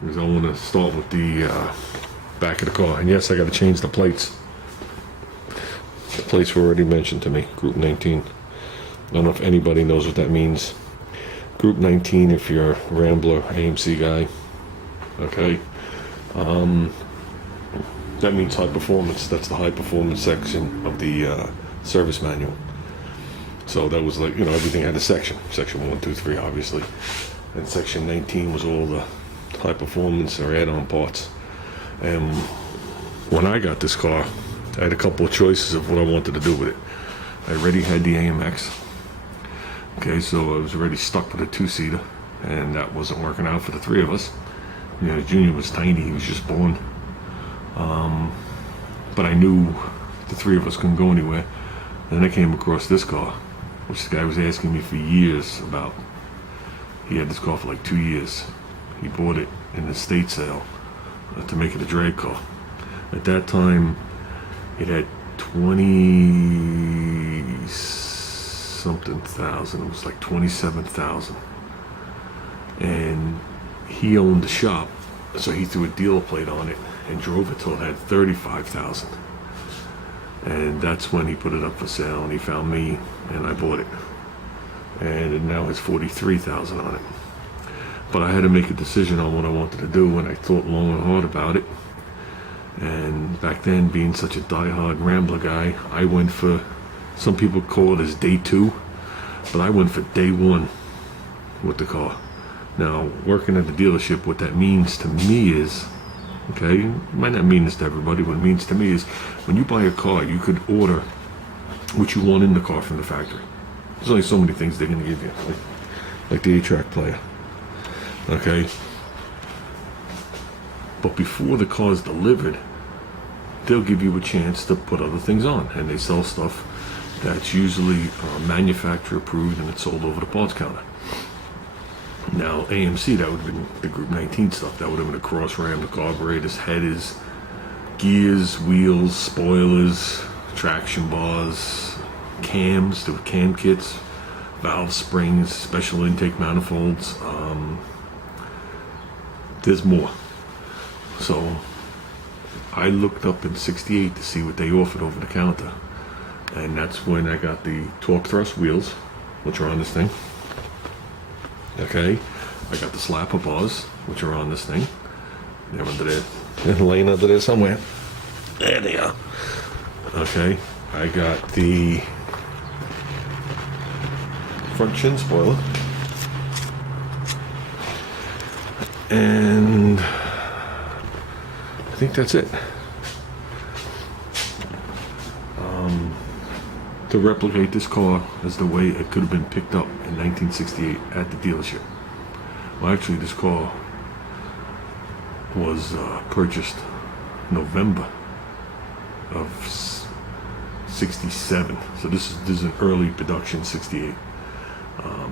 because I want to start with the back of the car. And yes, I got to change the plates. The plates were already mentioned to me, Group 19. I don't know if anybody knows what that means. Group 19, if you're a Rambler AMC guy, okay, that means high performance. That's the high performance section of the service manual. So that was like, you know, everything had a section. Section 1, 2, 3, obviously. And section 19 was all the high performance or add-on parts. And when I got this car, I had a couple of choices of what I wanted to do with it. I already had the AMX. Okay, so I was already stuck with a two-seater, and that wasn't working out for the three of us. You know, Junior was tiny, he was just born. But I knew the three of us couldn't go anywhere. Then I came across this car, which the guy was asking me for years about. He had this car for like 2 years. He bought it in the estate sale to make it a drag car. At that time, it had 20 something thousand. It was like 27,000. And he owned the shop, so he threw a dealer plate on it and drove it till it had 35,000. And that's when he put it up for sale, and he found me, and I bought it. And it now has 43,000 on it. But I had to make a decision on what I wanted to do, and I thought long and hard about it. And back then, being such a die-hard Rambler guy, I went for, some people call it as day two, but I went for day one with the car. Now, working at the dealership, what that means to me is, okay, it might not mean this to everybody, what it means to me is, when you buy a car, you could order what you want in the car from the factory. There's only so many things they're going to give you, like the 8-track player, okay? But before the car is delivered, they'll give you a chance to put other things on, and they sell stuff that's usually manufacturer approved, and it's sold over the parts counter. Now, AMC, that would have been the Group 19 stuff. That would have been the cross ram, the carburetors, headers, gears, wheels, spoilers, traction bars, cams, there were cam kits, valve springs, special intake manifolds. There's more. So I looked up in '68 to see what they offered over the counter, and that's when I got the torque thrust wheels, which are on this thing. Okay, I got the slapper bars, which are on this thing. They're under there, they're laying under there somewhere. There they are. Okay, I got the front chin spoiler, and I think that's it. To replicate this car as the way it could have been picked up in 1968 at the dealership. Well, actually, this car was purchased November of '67. So this is an early production '68.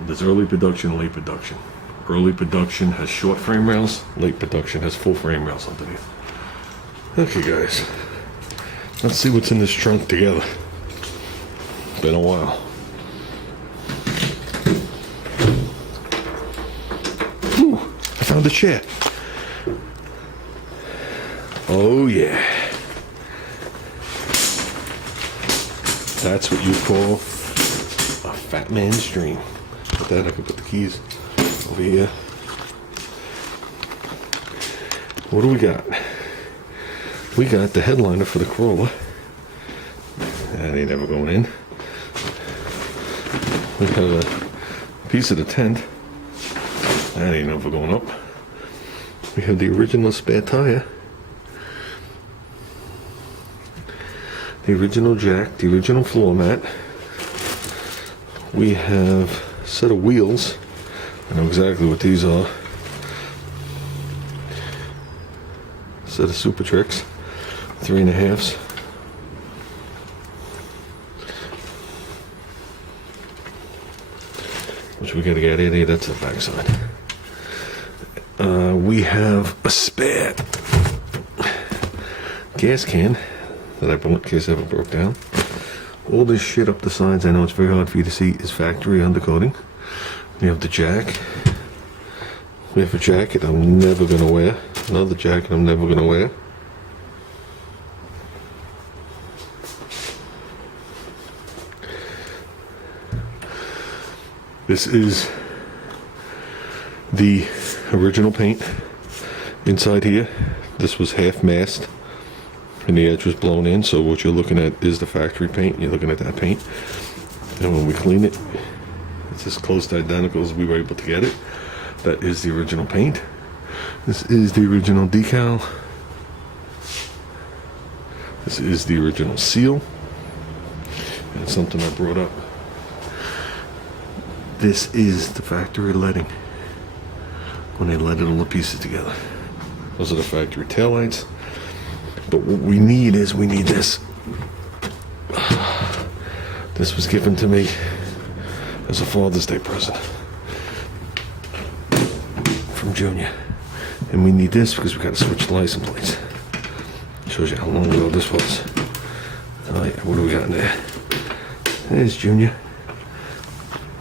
There's early production, late production. Early production has short frame rails. Late production has full frame rails underneath. Okay, guys, let's see what's in this trunk together. Been a while. Ooh, I found a chair. Oh yeah. That's what you call a fat man's dream. With that, I can put the keys over here. What do we got? We got the headliner for the Corolla. That ain't ever going in. We have a piece of the tent. That ain't ever going up. We have the original spare tire. The original jack, the original floor mat. We have a set of wheels. I know exactly what these are. A set of Super Tricks, 3.5s. Which we gotta get in. That's the backside. We have a spare gas can that I bought in case it ever broke down. All this shit up the sides, I know it's very hard for you to see, is factory undercoating. We have the jack. We We have a jacket I'm never going to wear. Another jacket I'm never going to wear. This is the original paint inside here. This was half masked and the edge was blown in, so what you're looking at is the factory paint. You're looking at that paint, and when we clean it, it's as close to identical as we were able to get it. That is the original paint. This is the original decal. This is the original seal. And something I brought up. This is the factory leading when they leaded all the pieces together. Those are the factory taillights. But what we need is, we need this. This was given to me as a Father's Day present from Junior. And we need this because we got to switch the license plates. Shows you how long ago this was. Alright, what do we got in there? There's Junior.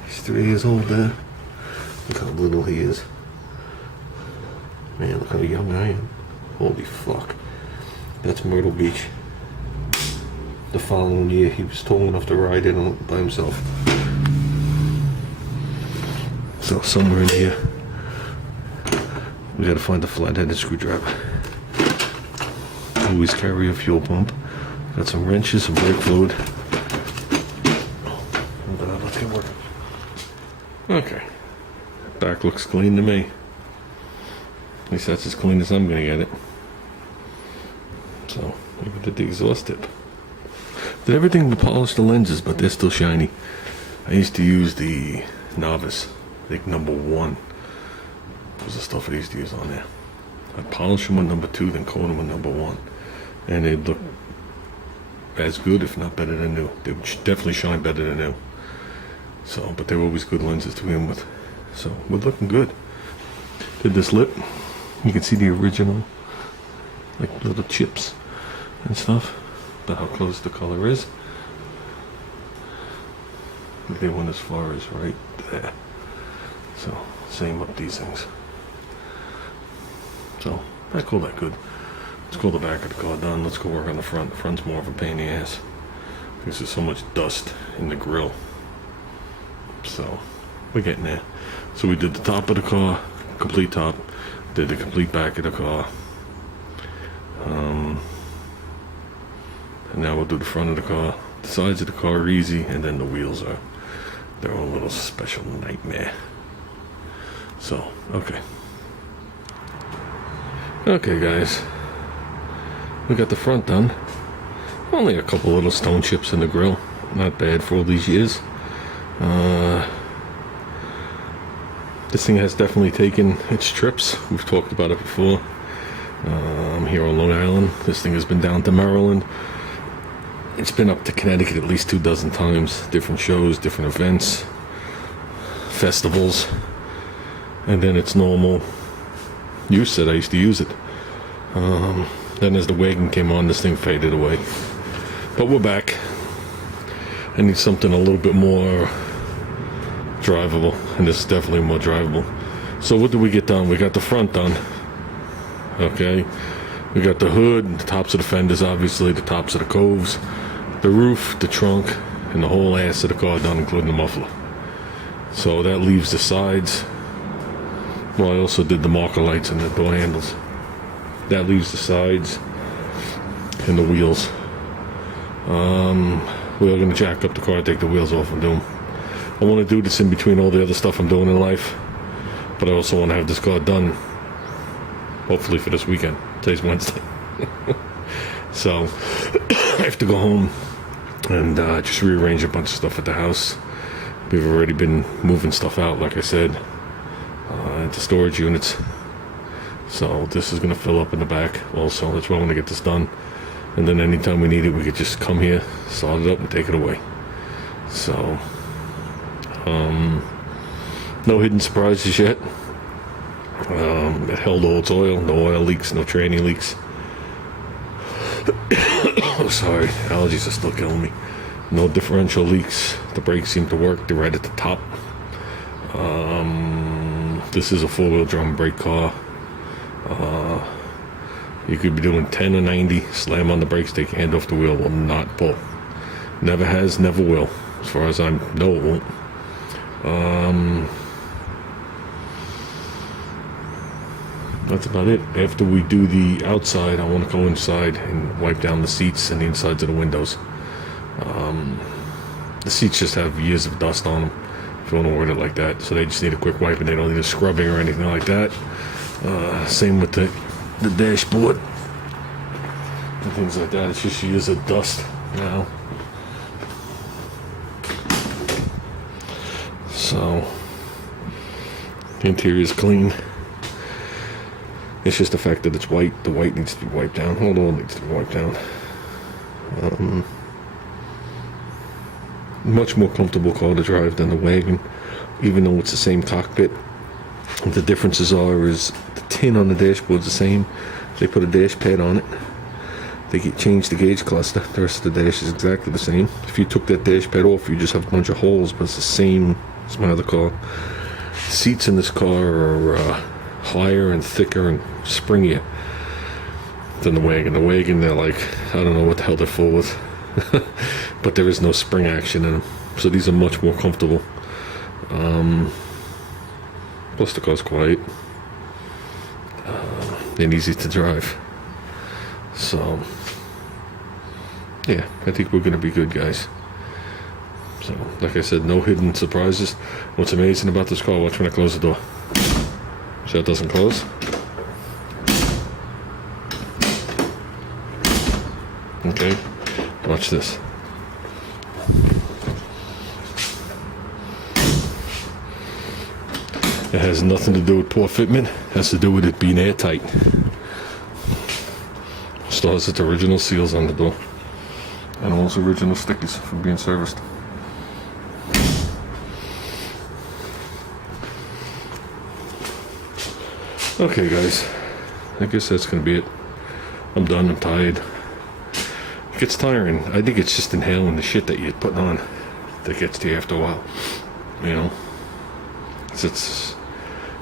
He's 3 years old there. Look how little he is. Man, look how young I am. Holy fuck. That's Myrtle Beach. The following year, he was tall enough to ride in by himself. So somewhere in here, we gotta find a flat-headed screwdriver. Always carry a fuel pump. Got some wrenches, some brake fluid. Let's get working. Okay. Back looks clean to me. At least that's as clean as I'm gonna get it. So, maybe did the exhaust tip. Did everything to polish the lenses, but they're still shiny. I used to use the Novice, I think #1 was the stuff I used to use on there. I'd polish them with #2, then coat them with #1. And they'd look as good, if not better than new. They would definitely shine better than new. So, but they were always good lenses to begin with. So, we're looking good. Did this lip. You can see the original, like little chips and stuff, but how close the color is. They went as far as right there. So, same up these things. So, I call that good. Let's call the back of the car done. Let's go work on the front. The front's more of a pain in the ass because there's so much dust in the grill. So, we're getting there. So we did the top of the car, complete top. Did the complete back of the car. And now we'll do the front of the car. The sides of the car are easy, and then the wheels are their own little special nightmare. So, okay. Okay, guys. We got the front done. Only a couple little stone chips in the grill. Not bad for all these years. This thing has definitely taken its trips. We've talked about it before. I'm here on Long Island. This thing has been down to Maryland. It's been up to Connecticut at least 24 times. Different shows, different events, festivals. And then its normal use that I used to use it. Then as the wagon came on, this thing faded away. But we're back. I need something a little bit more drivable, and this is definitely more drivable. So what did we get done? We got the front done. Okay, we got the hood, the tops of the fenders, obviously, the tops of the coves, the roof, the trunk, and the whole ass of the car done, including the muffler. So that leaves the sides. Well, I also did the marker lights and the door handles. That leaves the sides and the wheels. We're going to jack up the car, take the wheels off, and do them. I want to do this in between all the other stuff I'm doing in life, but I also want to have this car done, hopefully for this weekend. Today's Wednesday. So, I have to go home and just rearrange a bunch of stuff at the house. We've already been moving stuff out, like I said, into storage units. So, this is going to fill up in the back also. That's why I want to get this done. And then anytime we need it, we could just come here, start it up, and take it away. So, no hidden surprises yet. It held all its oil, no oil leaks, no tranny leaks. Oh, sorry, allergies are still killing me. No differential leaks. The brakes seem to work. They're right at the top. This is a 4-wheel drum brake car. You could be doing 10 or 90, slam on the brakes, take your hand off the wheel, will not pull. Never has, never will. As far as I know, it won't. That's about it. After we do the outside, I want to go inside and wipe down the seats and the insides of the windows. The seats just have years of dust on them, if you want to word it like that. So they just need a quick wipe, and they don't need a scrubbing or anything like that. Same with the dashboard and things like that. It's just years of dust now. So the interior is clean. It's just the fact that it's white. The white needs to be wiped down. All needs to be wiped down. Much more comfortable car to drive than the wagon, even though it's the same cockpit. The differences is the tin on the dashboard's the same. They put a dash pad on it. They change the gauge cluster. The rest of the dash is exactly the same. If you took that dash pad off, you just have a bunch of holes, but it's the same as my other car. Seats in this car are higher and thicker and springier than the wagon. The wagon, they're like, I don't know what the hell they're full with. But there is no spring action in them. So these are much more comfortable. Plus the car's quiet. And easy to drive. So, yeah, I think we're going to be good, guys. So, like I said, no hidden surprises. What's amazing about this car, watch when I close the door. So it doesn't close. Okay, watch this. It has nothing to do with poor fitment. It has to do with it being airtight. Still has its original seals on the door. And all its original stickers from being serviced. Okay, guys. I guess that's going to be it. I'm done. I'm tired. It gets tiring. I think it's just inhaling the shit that you're putting on that gets to you after a while. You know? It's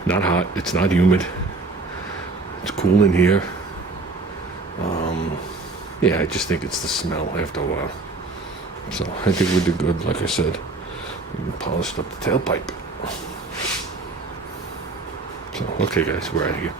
not hot. It's not humid. It's cool in here. Yeah, I just think it's the smell after a while. So I think we did good. Like I said, we polished up the tailpipe. So, okay, guys, we're out of here.